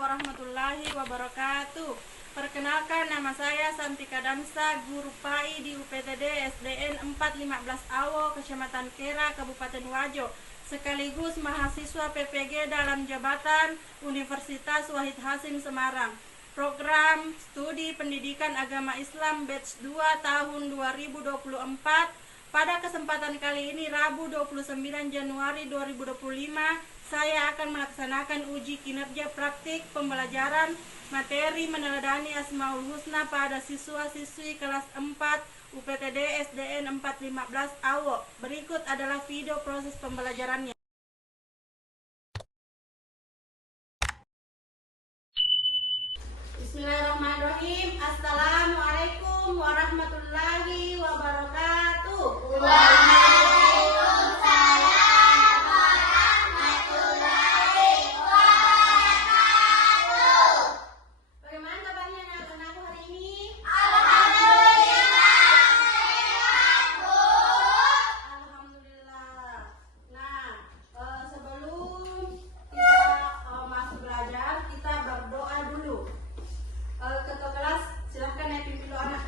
Warahmatullahi wabarakatuh. Perkenalkan, nama saya Santika Damsa, guru PAI di UPTD SDN 415 Awo, Kecamatan Kera, Kabupaten Wajo, sekaligus mahasiswa PPG dalam jabatan Universitas Wahid Hasim Semarang. Program Studi Pendidikan Agama Islam Batch 2 tahun 2024. Pada kesempatan kali ini, Rabu 29 Januari 2025, saya akan melaksanakan uji kinerja praktik pembelajaran materi meneladani Asmaul Husna pada siswa-siswi kelas 4 UPTD SDN 415 Awo. Berikut adalah video proses pembelajarannya. Bismillahirrahmanirrahim. Assalamualaikum warahmatullahi wabarakatuh. Ketua kelas, silahkan naik pimpin doa anak.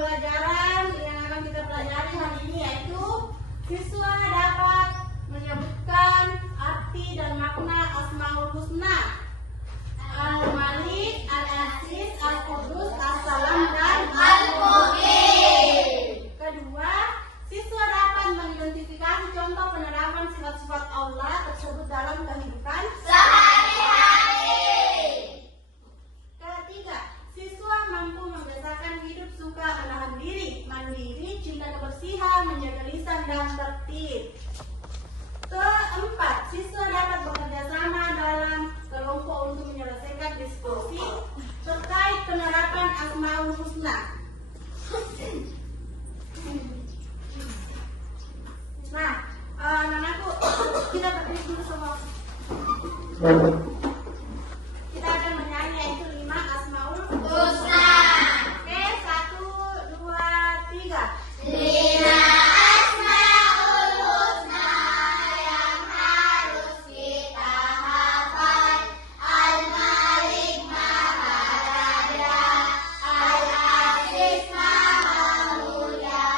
pembelajaran yang akan kita pelajari hari ini yaitu siswa dapat menyebutkan arti dan makna Asmaul Husna, Al-Malik, Al-Aziz, Al-Qudus, As-Salam, dan Al-Mu'in. Kedua, siswa dapat mengidentifikasi contoh penerapan sifat-sifat Allah tersebut dalam kehidupan sehari-hari. Ketiga, siswa mampu membiasakan hidup suka menahan diri, mandiri, cinta kebersihan, menjaga lisan dan tertib. Keempat, siswa dapat bekerja sama dalam kelompok untuk menyelesaikan diskusi terkait penerapan Asmaul Husna. Nah, anak-anakku, kita berdiri dulu semua. Kita akan menyanyi yaitu 5 Asmaul Husna. Oke, 1, 2, 3. 5 Asmaul Husna yang harus kita hafal. Al-Malik Maha Raja, Al-Aziz Maha Mulia,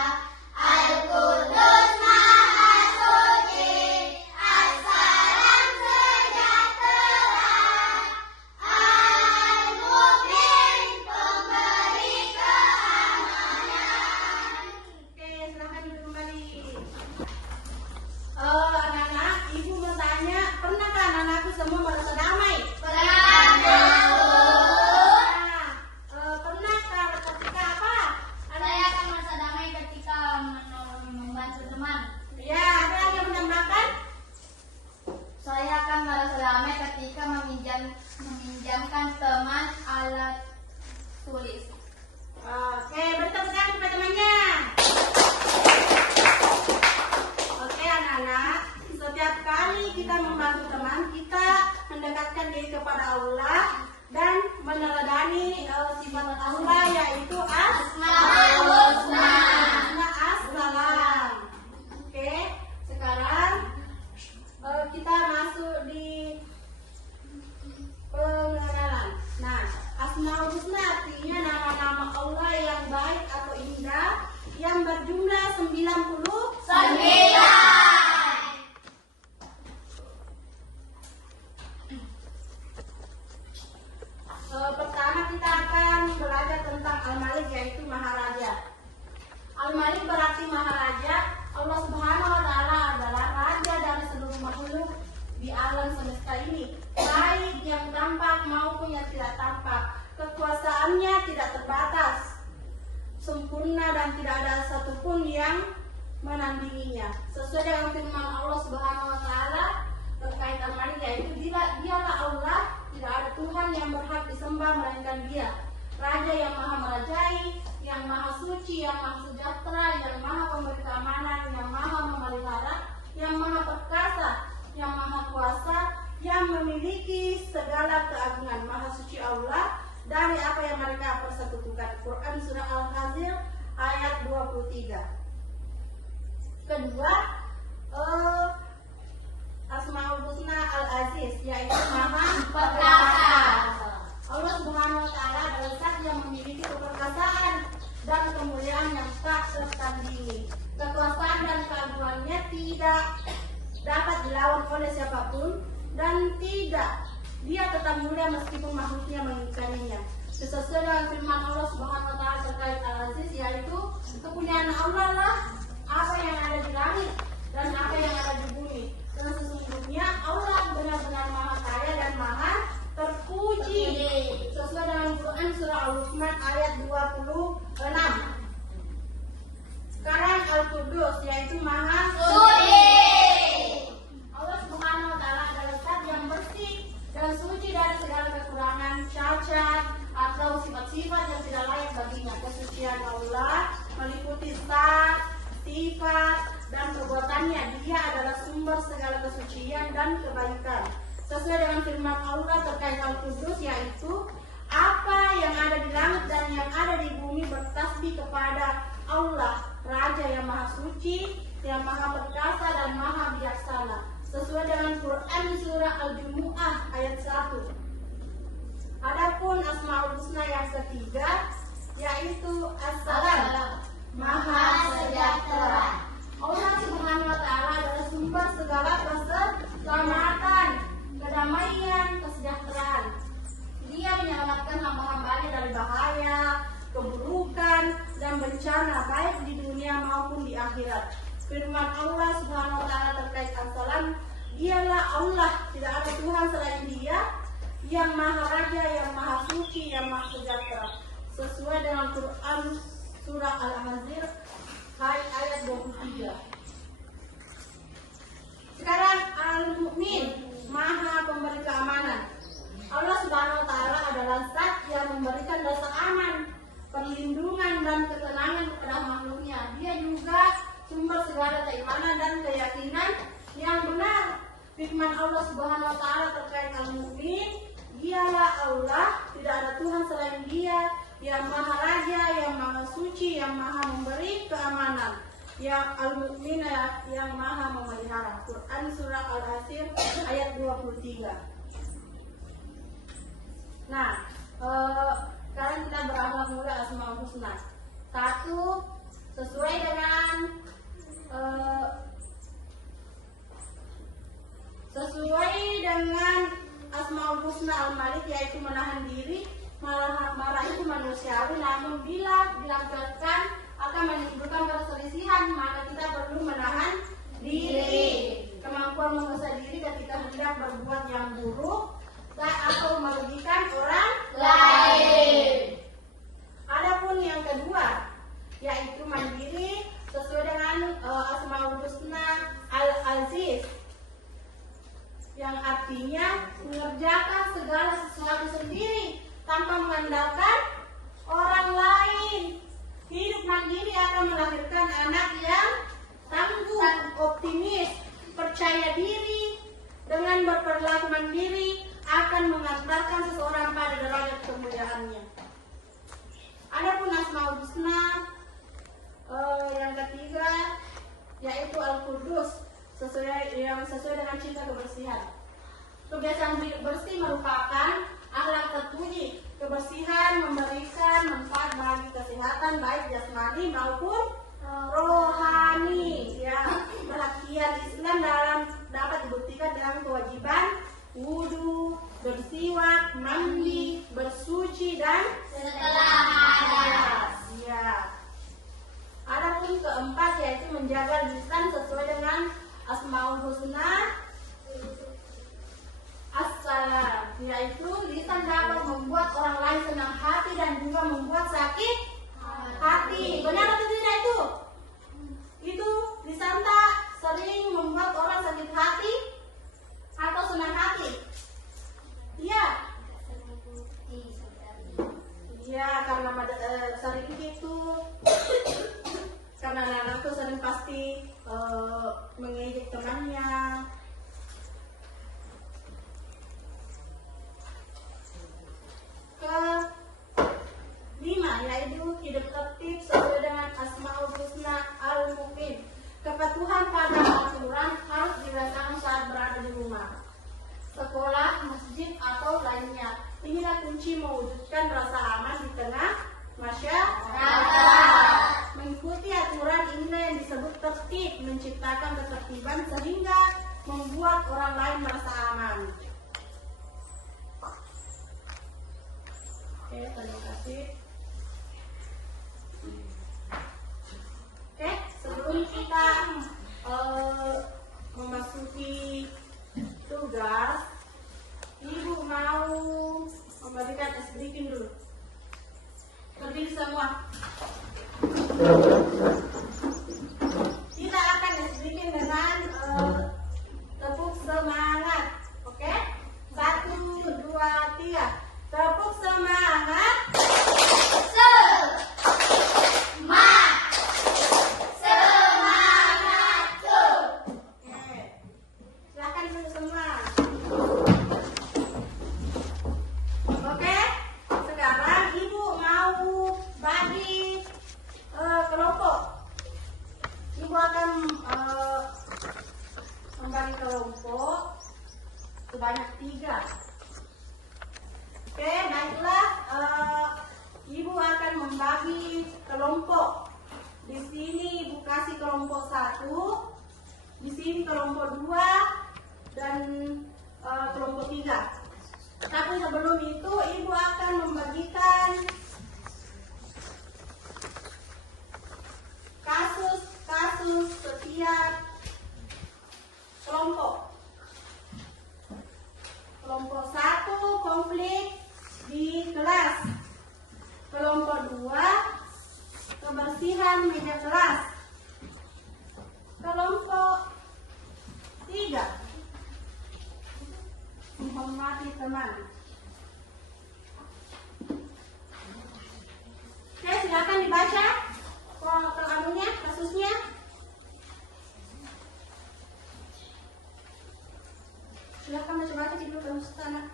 Al-Qudus Maha Suci, As-Salam sejahtera, Al-Mu'min pemberi keamanan. Oke, silakan duduk kembali. Anak-anak, ibu mau tanya, pernahkah anak-anakku semua merasa damai? Pernah. Pernahkah ketika apa? Saya akan merasa damai ketika membantu teman. Ya, ada yang menambahkan? Saya akan merasa damai ketika meminjamkan teman alat tulis. Oke, beri tepuk tangan kepada temannya. Oke, anak-anak, setiap kali kita membantu teman, kita mendekatkan diri kepada Allah dan meneladani sifat Allah yaitu Asmaul Husna. As-Salam. Oke, sekarang kita masuk di pengenalan. Nah, Asmaul Husna artinya nama-nama Allah yang baik atau indah yang berjumlah 99. Pertama kita akan belajar tentang Al-Malik yaitu Maharaja. Al-Malik berarti Maharaja. Allah Subhanahu wa Ta'ala adalah raja dari seluruh makhluk di alam semesta ini, baik yang tampak maupun yang tidak tampak. Kekuasaannya tidak terbatas, sempurna dan tidak ada satupun yang menandinginya. Sesuai dengan firman Allah Subhanahu wa Ta'ala terkait Al-Malik yaitu dialah Allah, tidak ada Tuhan yang berhak disembah melainkan Dia, Raja yang maha merajai, yang maha suci, yang maha sejahtera, yang maha pemberi keamanan, yang maha memelihara, yang maha perkasa, yang maha kuasa, yang memiliki segala keagungan. Maha suci Allah dari apa yang mereka persekutukan. Quran surah Al-Ghafir ayat 23. Kedua, Asmaul Husna Al-Aziz yaitu maha perkasa. Allah Subhanahu wa Ta'ala adalah zat yang memiliki keperkasaan dan kemuliaan yang tak tertandingi. Kekuasaan dan keagungannya tidak dapat dilawan oleh siapapun dan dia tetap mulia meskipun makhluknya mengingkarinya. Sesuai dengan firman Allah Subhanahu wa Ta'ala terkait Al-Aziz yaitu kepunyaan Allah lah apa yang ada di langit dan apa yang ada di bumi. Dan sesungguhnya Allah benar-benar maha kaya dan maha terpuji. Sesuai dengan Quran surah Al-Luqman ayat 26. Sekarang Al-Qudus yaitu maha suci. Allah Subhanahu wa Ta'ala adalah zat yang bersih dan suci dari segala kekurangan, cacat atau sifat-sifat yang tidak layak baginya. Kesucian Allah meliputi zat, sifat, dan perbuatannya. Dia adalah sumber segala kesucian dan kebaikan. Sesuai dengan firman Allah terkait Al-Qudus yaitu apa yang ada di langit dan yang ada di bumi bertasbih kepada Allah, Raja yang maha suci, yang maha perkasa dan maha bijaksana. Sesuai dengan Quran surah Al-Jumu'ah ayat 1. Adapun Asmaul Husna yang ketiga yaitu As-Salam dengan bencana baik di dunia maupun di akhirat. Firman Allah Subhanahu wa taala terkait as-salam, dialah Allah, tidak ada Tuhan selain Dia, yang Maha Raja, yang Maha Suci, yang Maha Sejahtera. Sesuai dengan Quran surah Al-Ahzab ayat 23. Sekarang Al-Mu'min, Maha Pemberi keamanan. Allah Subhanahu wa taala adalah Zat yang memberikan rasa aman, perlindungan dan ketenangan kepada makhluknya. Dia juga sumber segala keimanan dan keyakinan yang benar. Firman Allah Subhanahu wa taala terkait Al-Mu'min, dialah Allah, tidak ada Tuhan selain Dia, yang Maha Raja, yang Maha Suci, yang Maha memberi keamanan, yang Al-Mu'min, yang Maha memelihara. Quran surah Al-Asr ayat 23. Nah, sekarang kita berakhlak mulia Asmaul Husna. 1. Sesuai dengan Asmaul Husna Al-Malik, yaitu menahan diri. Marah itu manusiawi, namun bila dilakukan akan menimbulkan perselisihan, maka kita perlu menahan diri. Kemampuan menguasai diri ketika hendak berbuat yang buruk atau merugikan orang lain. Adapun yang kedua, yaitu mandiri, sesuai dengan Asmaul Husna Al-Aziz, yang artinya mengerjakan segala sesuatu sendiri tanpa mengandalkan orang lain. Hidup mandiri akan melahirkan anak yang tangguh, optimis, percaya diri. Dengan berperilaku mandiri akan mengantarkan seseorang pada derajat kemuliaannya. Adapun Asmaul Husna yang ketiga, yaitu Al-Qudus, sesuai dengan cinta kebersihan. Kebiasaan bersih merupakan akhlak terpuji. Kebersihan memberikan manfaat bagi kesehatan baik jasmani maupun rohani. Ya, perhatian Islam dapat dibuktikan dengan kewajiban wudu, bersiwak, mandi, bersuci dan setelah hadas. Ya. Adapun keempat, yaitu menjaga lisan sesuai dengan Asmaul Husna As-Salam, yaitu lisan dapat membuat orang lain senang hati dan juga membuat sakit hati. Benar atau tidak itu? Itu lisan tak sering membuat orang sakit hati atau senang hati? Iya. Iya, karena sering itu. Karena anak-anak tuh sering pasti mengejek temannya. Kelima, yaitu hidup tertib sesuai dengan Asmaul Husna Al-Mu'min. Kepatuhan pada aturan harus dirasakan saat berada di rumah, sekolah, masjid, atau lainnya. Inilah kunci mewujudkan rasa aman di tengah masyarakat. Mengikuti aturan inilah yang disebut tertib, menciptakan ketertiban sehingga membuat orang lain merasa aman. Oke, terima kasih. Oke, sebelum kita memasuki tugas, Ibu mau memberikan es briefing dulu. Berdiri semua. Kita akan es briefing dengan tepuk semangat. Oke? 1, 2, 3. Tepuk semangat. Silakan dulu semua. Oke, sekarang Ibu mau bagi kelompok. Ibu akan membagi kelompok sebanyak 3. Oke, baiklah. Ibu akan membagi kelompok. Di sini Ibu kasih kelompok 1, di sini kelompok 2, dan kelompok 3. Tapi sebelum itu Ibu akan membagikan kebersihan meja kelas. Kelompok 3, menghormati teman. Oke, silakan dibaca kasusnya. Silakan baca-baca dulu kamus anak.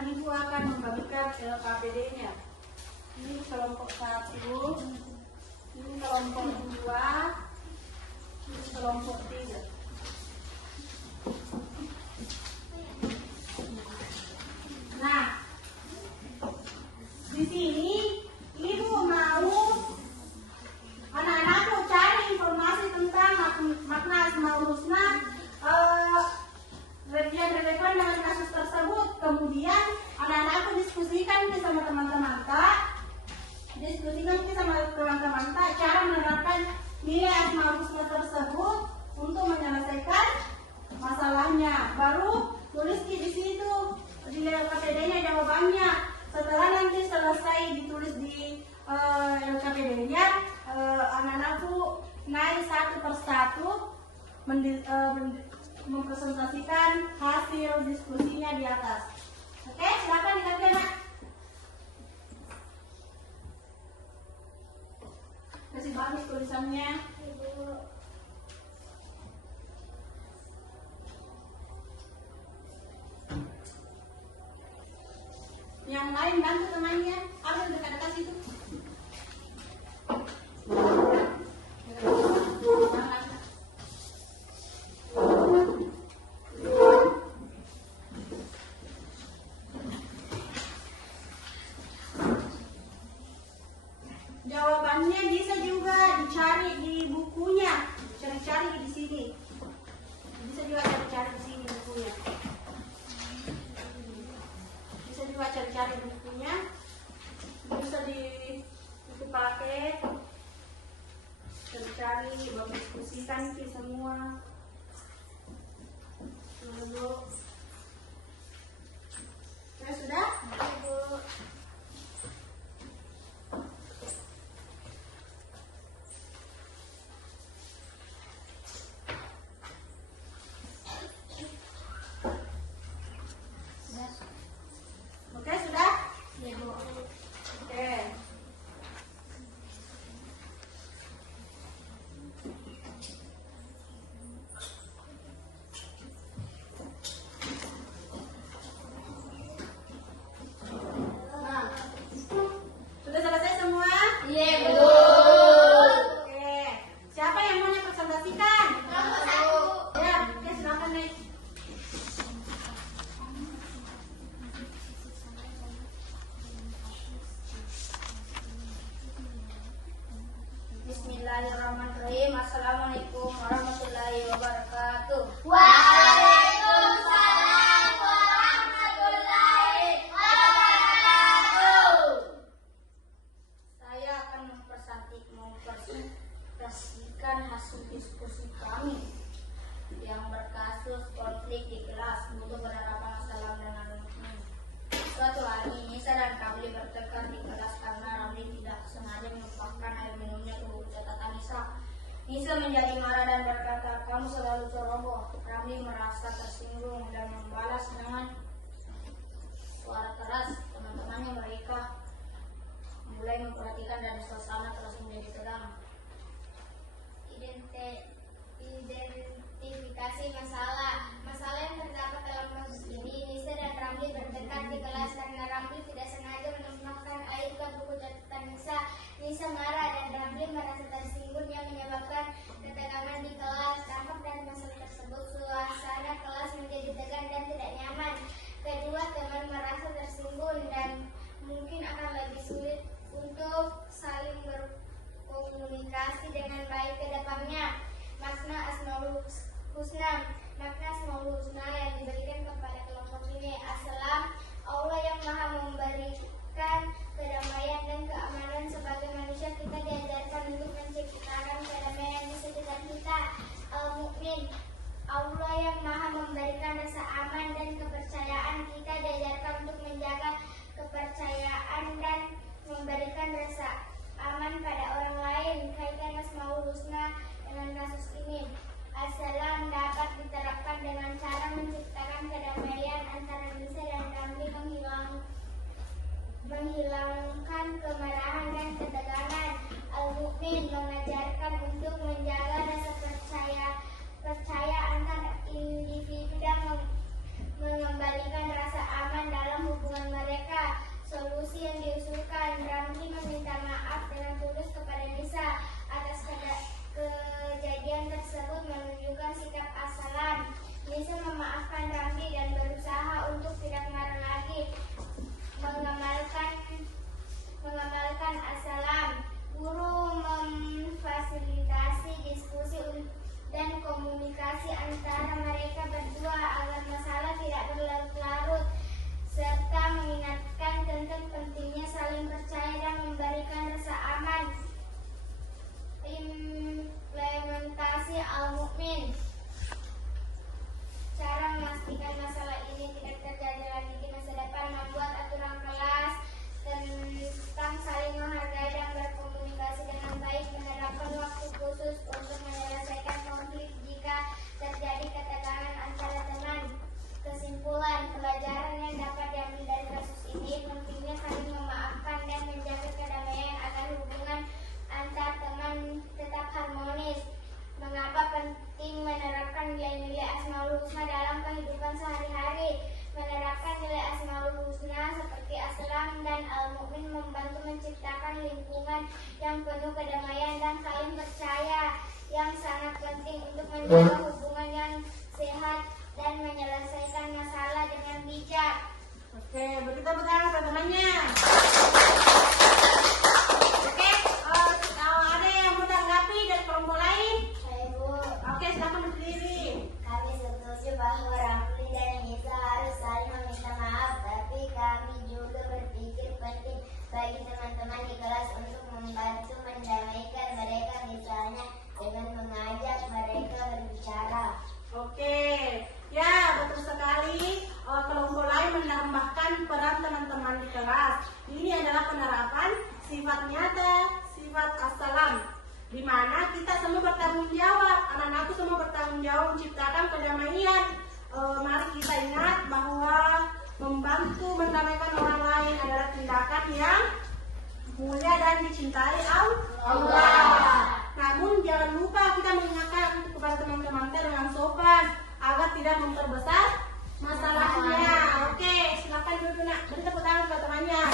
Ibu akan membagikan LKPD-nya. Ini kelompok 1, ini kelompok 2, ini kelompok 3. Nah, di sini ibu mau anak-anakku cari informasi tentang makna Asmaul Husna yang relevan dengan kasus tersebut. Kemudian anak-anakku diskusikan sama teman-teman cara menerapkan nilai Asmaul Husna tersebut untuk menyelesaikan masalahnya. Baru tulis di situ di LKPD-nya jawabannya. Setelah nanti selesai ditulis di LKPD-nya, anak-anakku naik satu persatu mempresentasikan hasil diskusinya di atas. Oke, silakan diganti anak. Kasih bagus tulisannya. Yang lain bantu temannya. Ambil dekat-dekat situ. Jawabannya bisa juga dicari di bukunya, cari-cari di sini. Bisa juga cari-cari di sini bukunya. Bisa juga cari-cari di bukunya. Bisa dipakai, cari-cari, berdiskusikan ke semua. Lalu, sudah? Ibu. Oke, sudah? Ya, Bu. Oke. Nah, sudah selesai semua? Iya, Bu. Oke. Siapa yang mau presentasikan? Kelompok 1. Ya, oke, silakan nih. Bismillahirrahmanirrahim. Assalamualaikum warahmatullahi wabarakatuh. Waalaikumsalam warahmatullahi wabarakatuh. Saya akan mempresentasikan hasil diskusi kami yang berkasus konflik di kelas butuh berhadapan masalah dengan Ramli. Suatu hari Nisa dan Ramli bertengkar di kelas karena Ramli tidak sengaja menumpahkan air minumnya ke buku catatan Nisa. Nisa menjadi marah dan berkata, "Kamu selalu ceroboh." Ramli merasa tersinggung dan membalas dengan suara keras. Teman-temannya mereka mulai memperhatikan dan suasana kelas menjadi tegang. Identifikasi masalah yang terdapat dalam kasus ini. Nisa dan Ramli bertengkar di kelas karena Ramli tidak sengaja menumpahkan air ke buku catatan Nisa. Nisa marah dan Ramli merasa tersinggung yang menyebabkan ketegangan di kelas. Dampak dari masalah tersebut, suasana kelas menjadi tegang dan tidak nyaman. Kedua teman merasa tersinggung menghilangkan kemarahan dan ketegangan. Al-Mu'min mengajarkan untuk menjaga rasa percaya antar individu dan mengembalikan rasa aman dalam hubungan mereka. Solusi yang diusulkan, Ramli meminta maaf dengan tulus kepada Nisa atas kejadian tersebut, menunjukkan sikap as-salam. Nisa memaafkan Ramli dan berusaha untuk tidak marah lagi, mengamalkan as-salam. Guru memfasilitasi diskusi dan komunikasi antara mereka berdua agar masalah tidak berlarut-larut, serta mengingatkan tentang pentingnya saling percaya dan memberikan rasa aman. Implementasi Al-Mu'min. Cara memastikan masalah ini tidak terjadi lagi di masa depan, membuat aturan kelas tentang saling menghargai dan berkomunikasi dengan baik, menerapkan waktu khusus untuk menyelesaikan konflik jika terjadi ketegangan antara teman. Kesimpulan, pelajaran yang dapat diambil dari kasus ini, pentingnya saling memaafkan dan menjaga kedamaian agar hubungan antar teman tetap harmonis. Mengapa penting menerapkan nilai-nilai Asmaul Husna dalam kehidupan sehari-hari? Menerapkan nilai Asmaul Husna seperti As-Salam dan Al-Mu'min membantu menciptakan lingkungan yang penuh kedamaian dan saling percaya, yang sangat penting untuk menjaga hubungan yang sehat dan menyelesaikan masalah dengan bijak. Oke, beri tepuk tangan teman-temannya. Oke, kalau ada yang mau tanggapi dari kelompok lain? Saya Bu, Oke, silakan berdiri. kami setuju bahwa Ramli dan Nisa harus saling meminta maaf, tapi kami juga berpikir penting bagi teman-teman di kelas untuk membantu mendamaikan mereka, misalnya dengan mengajak mereka berbicara. Oke, ya betul sekali. Kelompok lain menambahkan peran teman-teman di kelas. Ini adalah penerapan sifat nyata, sifat as-salam, di mana kita semua bertanggung jawab. Anak-anakku semua bertanggung jawab menciptakan kedamaian. Mari kita ingat bahwa membantu mendamaikan orang lain adalah tindakan yang mulia dan dicintai Allah. Namun jangan lupa kita mengingatkan kepada teman-teman kita dengan sopan agar tidak memperbesar masalahnya. Oke, silakan duduk nak. Beri tepuk tangan buat temannya.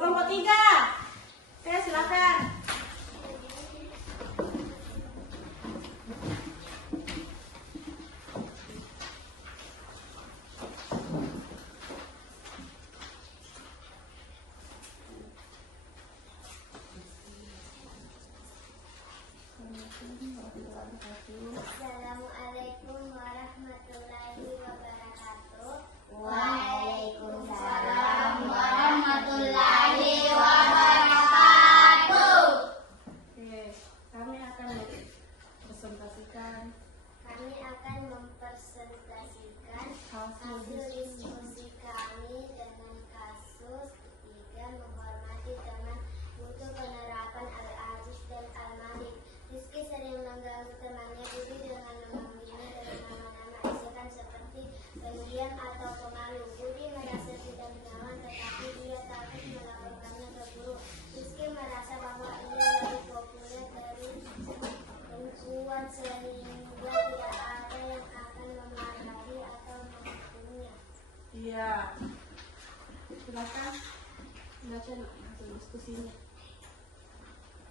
Kelompok 3. Oke, silakan. Assalamualaikum warahmatullahi wabarakatuh. Waalaikumsalam warahmatullahi wabarakatuh. Oke, kami akan presentasikan Kami akan mempresentasikan hasil diskusi kami dengan kasus ketiga, menghormati teman, butuh penerapan Al-Aziz dan Al-Malik. Rizky sering mengganggu temannya Budi dengan memanggilnya dengan nama-nama ejekan seperti pendiam atau pemalu. Budi merasa tidak nyaman, tetapi dia takut melaporkannya ke guru. Rizky merasa bahwa ia lebih populer dari perempuan sehingga tidak ada yang akan memarahi atau menghukumnya. Iya. Silakan baca hasil diskusinya.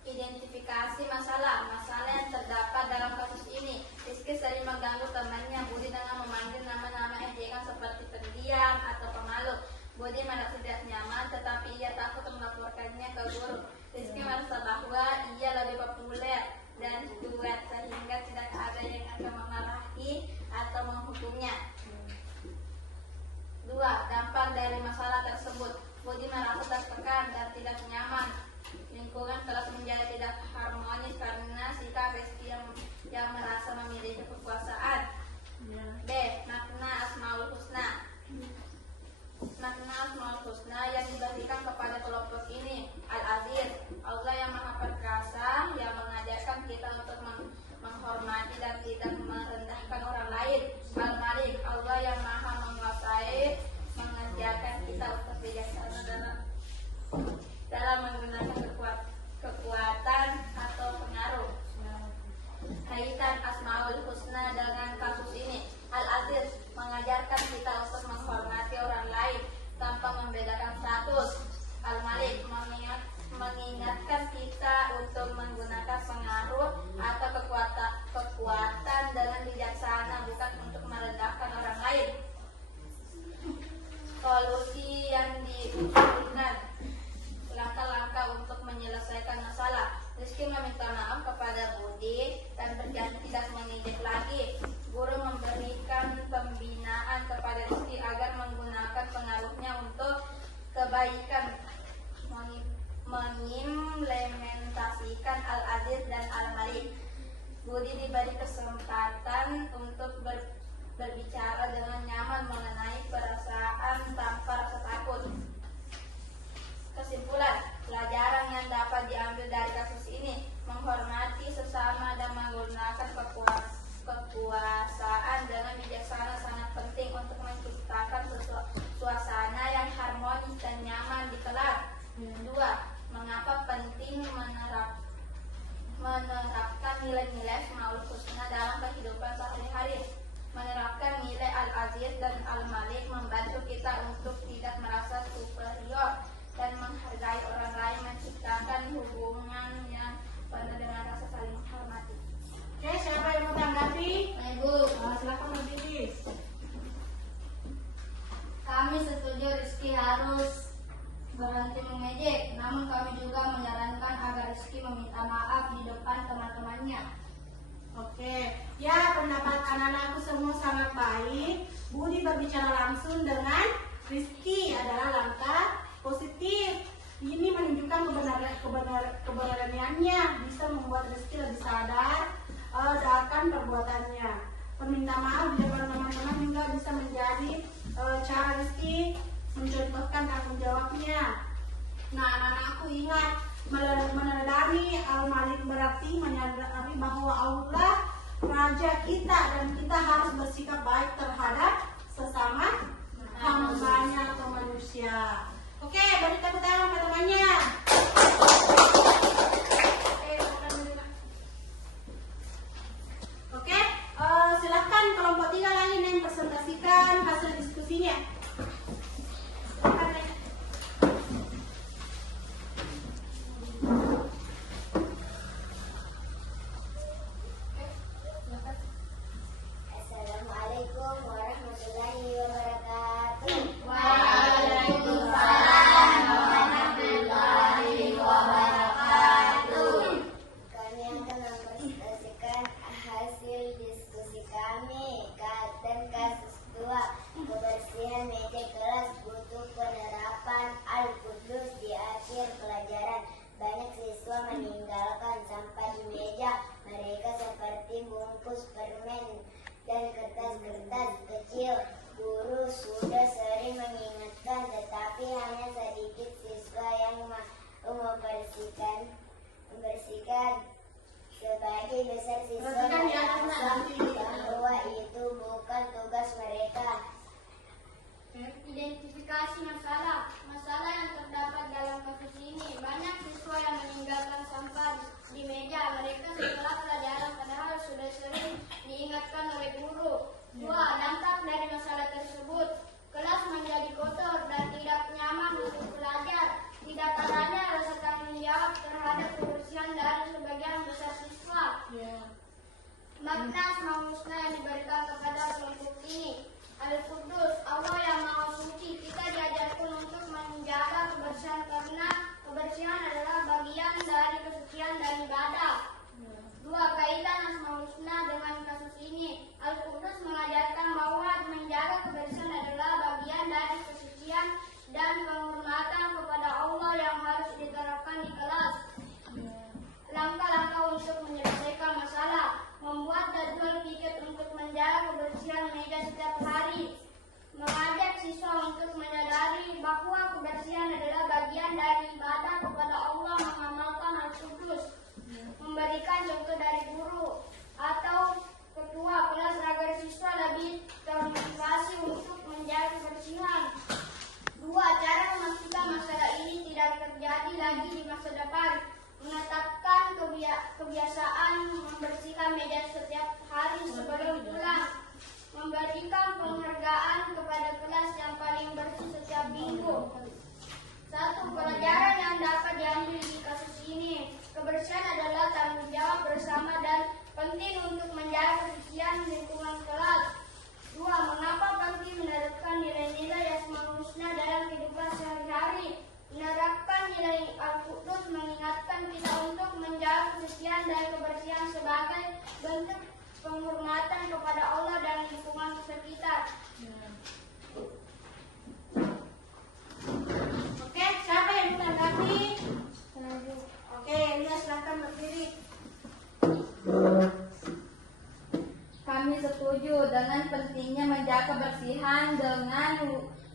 Identifikasi masalah yang terdapat dalam kasus ini. Rizky sering mengganggu temannya Budi dengan memanggil nama-nama ejekan seperti pendiam atau pemalu. Budi merasa tidak nyaman, tetapi ia takut melaporkannya ke guru. Rizky merasa bahwa ia lebih populer dan duet sehingga tidak ada yang akan memarahi atau menghukumnya. 2. Dampak dari masalah tersebut. Budi merasa tertekan dan tidak nyaman. Lingkungan kelas menjadi tidak harmonis karena sikap Rizky yang merasa memiliki kekuasaan. B. Makna Asmaul Husna. Makna Asmaul Husna yang diberikan kepada kelompok ini: Al-Aziz, Allah yang Maha Perkasa, yang mengajarkan kita untuk menghormati dan tidak merendahkan orang lain. Al-Malik, Allah yang Maha Menguasai, mengajarkan kita Budi diberi kesempatan untuk berbicara dengan nyaman mengenai perasaan tanpa rasa takut. Kesimpulan, pelajaran yang dapat diambil dari kasus ini: menghormati sesama dan menggunakan kekuasaan dengan bijaksana sangat penting untuk menciptakan suasana yang harmonis dan nyaman di kelas. 2. Mengapa penting menerapkan nilai-nilai Asmaul Husna dalam kehidupan sehari-hari? Menerapkan nilai Al-Aziz dan Al-Malik membantu kita untuk tidak merasa superior dan menghargai orang lain, menciptakan hubungan yang penuh dengan rasa saling menghormati. Oke, siapa yang mau tanggapi? Ibu, Silakan berdiri. kami setuju Rizky harus berhenti mengejek, namun kami juga menyarankan agar Rizky meminta maaf di depan teman-temannya. Oke, ya pendapat anak-anakku semua sangat baik. Budi berbicara langsung dengan Rizky adalah langkah positif. Ini menunjukkan keberaniannya, bisa membuat Rizky lebih sadar akan perbuatannya. Meminta maaf di depan teman-teman juga bisa menjadi cara Rizky mencontohkan tanggung jawabnya. Nah, anak-anakku ingat, meneladani Al-Malik berarti menyadari bahwa Allah Raja kita dan kita harus bersikap baik terhadap sesama hambanya atau manusia. Oke, beri tepuk tangan pada temannya. Oke, silakan kelompok 3 lain yang presentasikan hasil diskusinya. Silakan, Nek. Assalamualaikum warahmatullahi wabarakatuh. Waalaikumsalam warahmatullahi wabarakatuh. Kami akan mempresentasikan hasil diskusi kami dan kasus 2, kebersihan meja kelas butuh penerapan Al-Qudus di akhir pelajaran. Banyak siswa meninggalkan sampah di meja mereka seperti bungkus permen dan kertas-kertas kecil. Guru sudah sering mengingatkan, tetapi hanya sedikit siswa yang mau membersihkan. Sebagai besar siswa merasa bahwa itu bukan tugas mereka. Identifikasi masalah yang terdapat dalam kasus ini. Banyak siswa yang meninggalkan sampah di meja mereka setelah pelajaran, padahal sudah sering diingatkan oleh guru. 2. Dampak dari masalah tersebut: kelas menjadi kotor dan tidak nyaman untuk belajar. Tidak adanya rasa tanggung jawab terhadap kebersihan dari sebagian besar siswa. Makna Asmaul Husna yang diberikan kepada kelompok ini: Al-Qudus, Allah yang Maha Suci. Kita diajarkan untuk menjaga kebersihan karena kebersihan adalah bagian dari kesucian dan ibadah. 2. Kaitan Asmaul Husna dengan kasus ini: Al-Qudus mengajarkan bahwa menjaga kebersihan adalah bagian dari kesucian dan penghormatan kepada Allah yang harus diterapkan di kelas. Langkah-langkah untuk menyelesaikan masalah: membuat jadwal pikir untuk menjaga kebersihan meja setiap hari, mengajak siswa untuk menyadari bahwa kebersihan adalah bagian dari ibadah kepada Allah, mengamalkan Al-Qudus, memberikan contoh dari guru atau ketua kelas agar siswa lebih termotivasi untuk menjaga kebersihan. 2. Cara memastikan masalah ini tidak terjadi lagi di masa depan: menetapkan kebiasaan membersihkan meja setiap hari sebelum pulang, memberikan penghargaan kepada kelas yang paling bersih setiap minggu. 1. Pelajaran yang dapat diambil di kasus ini: kebersihan adalah tanggung jawab bersama dan penting untuk menjaga kebersihan lingkungan kelas. 2. Mengapa penting menerapkan nilai-nilai Asmaul Husna dalam kehidupan sehari-hari? Menerapkan nilai Al-Qudus mengingatkan kita untuk menjaga kesucian dan kebersihan sebagai bentuk penghormatan kepada Allah dan lingkungan sekitar. Oke, siapa yang menanggapi? Oke, Elia silakan berdiri.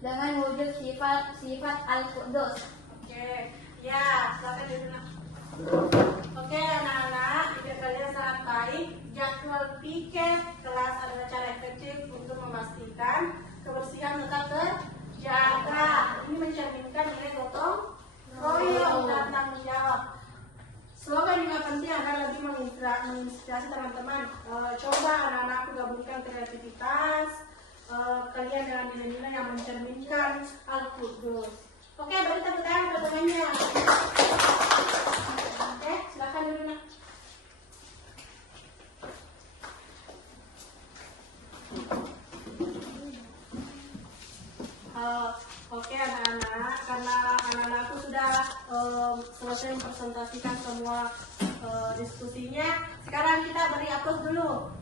dengan wujud sifat Al-Qudus. Oke, ya, silakan dulu. Oke, anak-anak, jika kalian sangat baik, jadwal piket kelas adalah cara efektif untuk memastikan kebersihan tetap terjaga. Ini mencerminkan nilai gotong royong dan tanggung jawab. Slogan juga penting agar lebih menginspirasi teman-teman. Coba anak-anakku gabungkan kreativitas kalian dengan nilai-nilai yang mencerminkan Al-Qudus. Oke, beri tepuk tangan buat temannya. Oke, silakan dulu nak. Oke anak-anak, karena anak-anakku sudah selesai mempresentasikan semua diskusinya, sekarang kita beri aplaus dulu.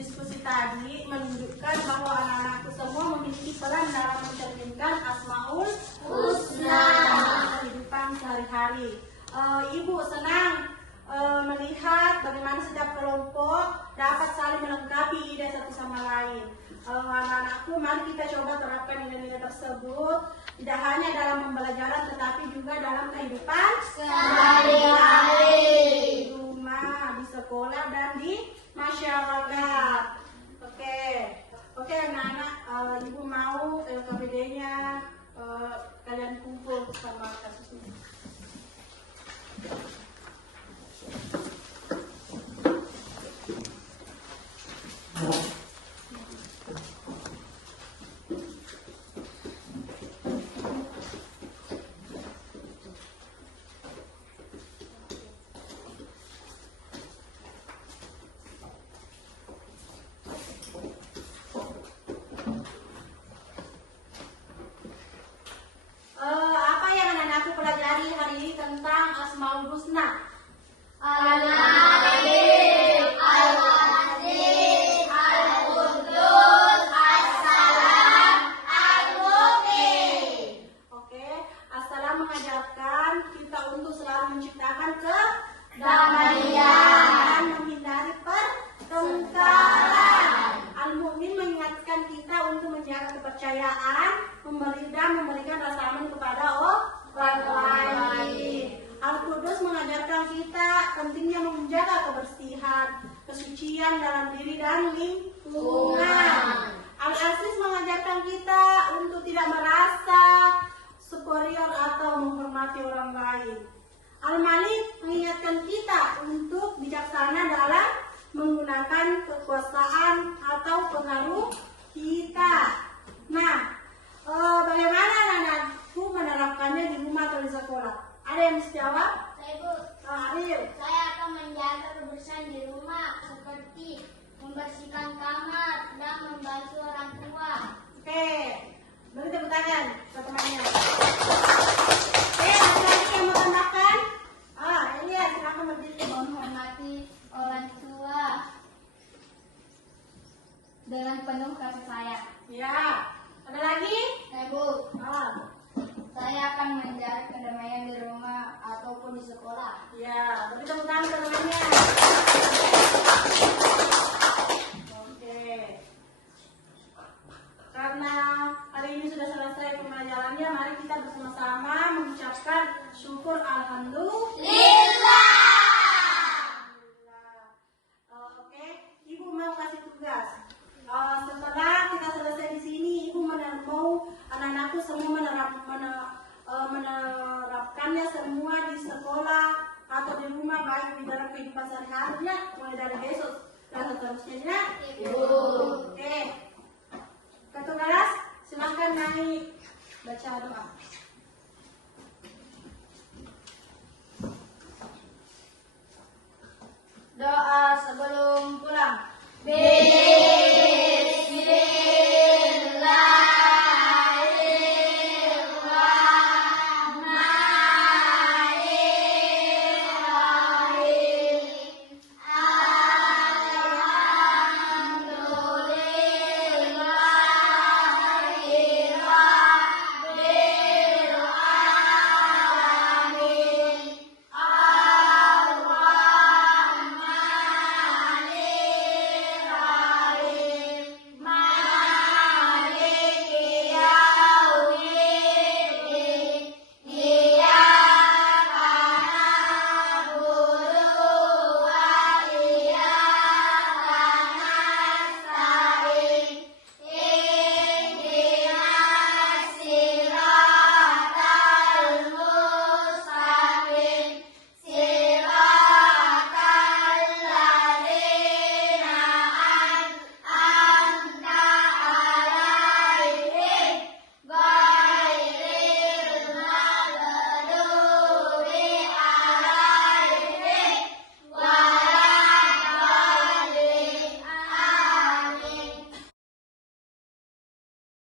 Diskusi tadi menunjukkan bahwa anak-anakku semua memiliki peran dalam mencerminkan Asmaul Husna dalam kehidupan sehari-hari. Ibu senang melihat bagaimana setiap kelompok dapat saling melengkapi ide satu sama lain. Anak-anakku, mari kita coba terapkan nilai-nilai tersebut tidak hanya dalam pembelajaran tetapi juga dalam kehidupan sehari-hari, di rumah, di sekolah, dan di masyarakat. Oke anak-anak, ibu mau LKPD-nya kalian kumpul sama kasus ini. Apa yang anak-anakku pelajari hari ini tentang Asmaul Husna? Al-Malik, Al-Aziz, Al-Qudus, As-Salam, Al-Muqim. Oke, As-Salam mengajarkan kita untuk selalu menciptakan kedamaian dan menghindari pertengkaran. Al-Mu'min mengingatkan kita untuk menjaga kepercayaan, memberikan rasa aman kepada orang lain. Al-Qudus mengajarkan kita pentingnya menjaga kebersihan, kesucian dalam diri dan lingkungan. Al-Aziz mengajarkan kita untuk tidak merasa superior atau menghormati orang lain. Al-Malik mengingatkan kita untuk bijaksana dalam menggunakan kekuasaan atau pengaruh kita. Nah, bagaimana anak-anakku menerapkannya di rumah atau di sekolah? Ada yang bisa jawab? Saya Bu, Ariel. saya akan menjaga kebersihan di rumah seperti membersihkan kamar dan membantu orang tua. Oke, beri tepuk tangan ke temannya. Oke, ada lagi yang mau tambahkan? Iya, silakan berdiri. Menghormati orang tua dengan penuh kasih sayang. Ya, ada lagi? Saya Bu, saya akan menjaga kedamaian di rumah ataupun di sekolah. Ya, beri tepuk tangan ke temannya. Oke. Karena hari ini sudah selesai pembelajarannya, mari kita bersama-sama mengucapkan syukur alhamdulillah. Oke, Ibu mau kasih tugas. Setelah kita selesai di sini, Ibu mau anak-anakku semua menerapkannya semua di sekolah atau di rumah, baik di dalam kehidupan sehari-harinya mulai dari besok dan seterusnya.